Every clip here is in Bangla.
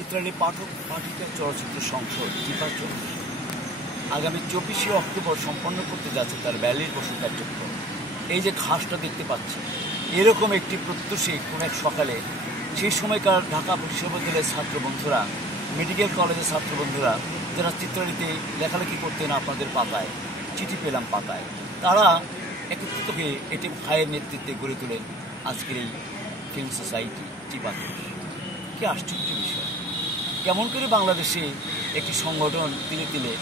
চিত্রালী পাঠক পাঠিকা চলচ্চিত্র সংসদ চিতাচল আগামী চব্বিশে অক্টোবর সম্পন্ন করতে যাচ্ছে তার ব্যালির বসু কার্যক্রম এই যে ঘাসটা দেখতে পাচ্ছি, এরকম একটি প্রত্যুষে কোনো এক সকালে সেই সময়কার ঢাকা বিশ্ববিদ্যালয়ের ছাত্র বন্ধুরা মেডিকেল কলেজের ছাত্র বন্ধুরা যারা চিত্রালীতে লেখালেখি করতেন আপনাদের পাতায়, চিঠি পেলাম পাতায়, তারা একত্রিত হয়ে এটি ভাইয়ের নেতৃত্বে গড়ে তোলেন আজকের এই ফিল্ম সোসাইটি টিপাতে কি আশ্চর্য বিষয়। কেমন করে বাংলাদেশে একটি সংগঠন তিলে তিলে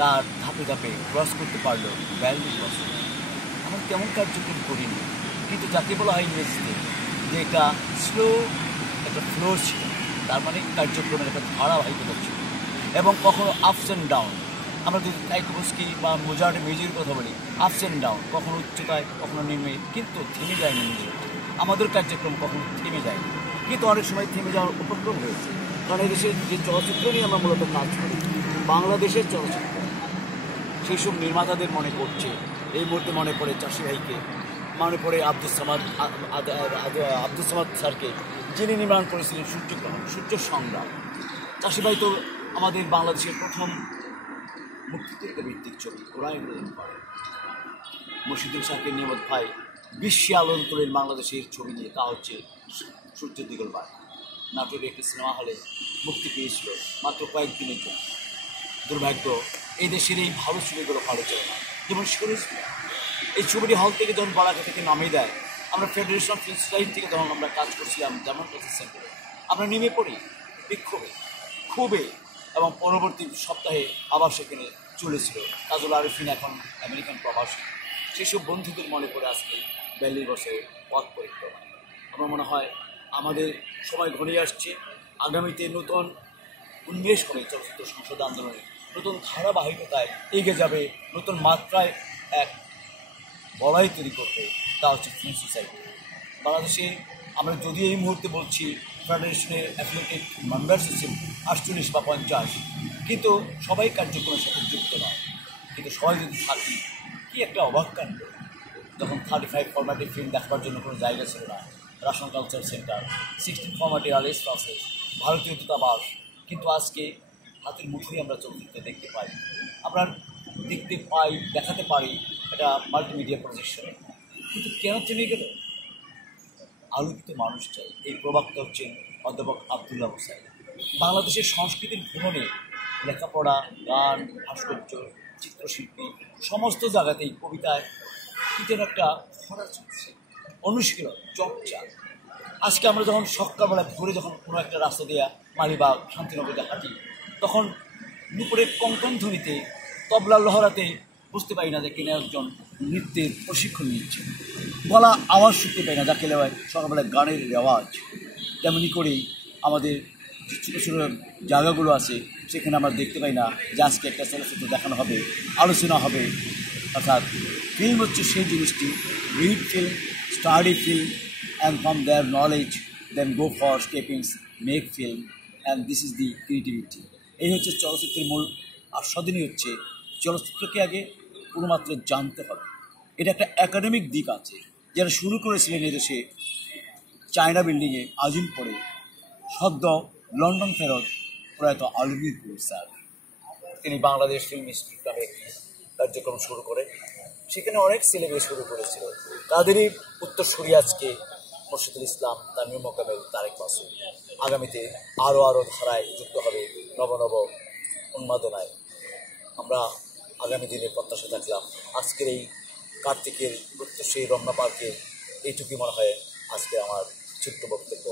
তার ধাপে ধাপে ক্রস করতে পারল বিয়াল্লিশ বছর আমরা তেমন কার্যক্রম করিনি। কিন্তু যাকে বলা হয় ইংরেজিতে যে এটা স্লো একটা ফ্লো ছিল, তার মানে কার্যক্রমের একটা ধারাবাহিকতা ছিল। এবং কখনো আপস অ্যান্ড ডাউন আমরা যদি টাইকোবস্কি বা মোজার্ট মিউজিকের কথা বলি আপস অ্যান্ড ডাউন কখনো উচ্চতায়, কখনো নেমে কিন্তু থেমে যায়নি মিউজিক আমাদের কার্যক্রম কখনো থেমে যায়নি কিন্তু অনেক সময় থেমে যাওয়ার উপক্রম হয়েছে। এদেশের যে চলচ্চিত্র নিয়ে আমরা মূলত কাজ করি, বাংলাদেশের চলচ্চিত্র। সেই সব নির্মাতাদের মনে পড়ছে। এই মুহূর্তে মনে পড়ে চাষি ভাইকে, মনে পড়ে আব্দুল সামাদ আব্দুল সামাদ স্যারকে, যিনি নির্মাণ করেছিলেন সূর্যগ্রহণ, সূর্য সংগ্রাম। চাষি ভাই তো আমাদের বাংলাদেশের প্রথম মুক্তিযুদ্ধ ভিত্তিক ছবি, ওরাই প্রদান করে। মুর্শিদুল শাহকে নিয়মত ভাই বিশ্বে আলোড়ন তোলেন বাংলাদেশের ছবি নিয়ে, তা হচ্ছে সূর্য দিগল বাই নাটোরে একটি সিনেমা হলে মুক্তি পেয়েছিল মাত্র কয়েকদিনের জন্য। দুর্ভাগ্য, এই দেশের এই ভালো ছবিগুলো ভালো চলে না। যেমন সুরেশ এই ছবিটি হল থেকে যখন বারাকা থেকে নামিয়ে দেয়, আমরা ফেডারেশন অফ ফিল্ম থেকে যখন আমরা কাজ করছিলাম যেমন কোচিং সেন্টারে আমরা নেমে পড়ি বিক্ষোভে, ক্ষোভে এবং পরবর্তী সপ্তাহে আবার সেখানে চলেছিল কাজল আরিফিন এখন আমেরিকান প্রবাসী। সেসব বন্ধুদের মনে পড়ে আজকে বিয়াল্লিশ বছরে পথ পরিক্রমা। আমার মনে হয় আমাদের সময় ঘনিয়ে আসছে। আগামীতে নতুন উন্মেষ করে চলচ্চিত্র সংসদ আন্দোলনে নতুন ধারাবাহিকতায় এগিয়ে যাবে, নতুন মাত্রায় এক বলয় তৈরি করবে তা হচ্ছে ফিল্ম সোসাইটি। বাংলাদেশে আমরা যদি এই মুহূর্তে বলছি ফেডারেশনের অ্যাফিলিয়েটেড মেম্বার সিস্টেম আটচল্লিশ বা পঞ্চাশ, কিন্তু সবাই কার্যক্রমের সাথে যুক্ত নয়। কিন্তু সবাই যদি থাকি, কি একটা অবাক কাণ্ড? তখন থার্টি ফাইভ ফরম্যাটে ফিল্ম দেখবার জন্য কোনো জায়গা ছিল না। রাশন কালচার সেন্টার সিক্সটিন ফরম্যাটে আলেস প্রসেস ভারতীয় দূতাবাস। কিন্তু আজকে হাতের মুঠোই আমরা চলচ্চিত্র দেখতে পাই। আমরা দেখতে পাই, দেখাতে পারি এটা মাল্টিমিডিয়া প্রজেকশনে কিন্তু কেন থেমে গেল? আলোকিত মানুষ চাই। এই প্রবক্তা হচ্ছেন অধ্যাপক আবদুল্লাহ হুসাইন। বাংলাদেশের সংস্কৃতির ভ্রমণে লেখাপড়া, গান, ভাস্কর্য, চিত্রশিল্পী, সমস্ত জায়গাতেই কবিতায় কি যেন একটা খরা চলছে। অনুশীলন, চর্চা। আজকে আমরা যখন সকালবেলা ভোরে যখন কোনো একটা রাস্তা দিয়া মালিবাগ শান্তিনগরে হাঁটি, তখন দুপুরের কঙ্কন ধ্বনিতে, তবলা লহরাতে বুঝতে পারি না যে কিনা একজন নৃত্যের প্রশিক্ষণ নিচ্ছে গলা আওয়াজ শুনতে পাই না যাকে লেওয়ায় সকালবেলা গানের রেওয়াজ। তেমনি করেই আমাদের ছোটো ছোটো জায়গাগুলো আছে, সেখানে আমরা দেখতে পাই না যে আজকে একটা চলচ্চিত্র দেখানো হবে, আলোচনা হবে। অর্থাৎ ফিল্ম হচ্ছে সেই জিনিসটি read film study film and from their knowledge then go for স্কেপিংস make film and this is the creativity এই হচ্ছে চলচ্চিত্রের মূল আস্বাদনই হচ্ছে চলচ্চিত্রকে আগে পুরোমাত্র জানতে হবে। এটা একটা একাডেমিক দিক আছে। যারা শুরু করেছিলেন এদেশে চায়না বিল্ডিংয়ে আজিম পড়ে সদ্য লন্ডন ফেরত প্রয়াত আলমির স্যার। তিনি বাংলাদেশ ফিল্ম ইনস্টিটিউট নামে কার্যক্রম শুরু করেন সেখানে অনেক ছেলেমেয়ে শুরু করেছিল। তাদেরই উত্তরসূরি আজকে মুর্শিদুল ইসলাম তামিম মোকামেল তারেক মাসুদ আগামীতে আরও আরও ধারায় যুক্ত হবে নব নব উন্মাদনায়। আমরা আগামী দিনে প্রত্যাশা থাকলাম আজকের এই কার্তিকের প্রত্যুষে রমনা পার্কের এইটুকুই মনে হয় আজকে আমার ছোট্ট বক্তব্য।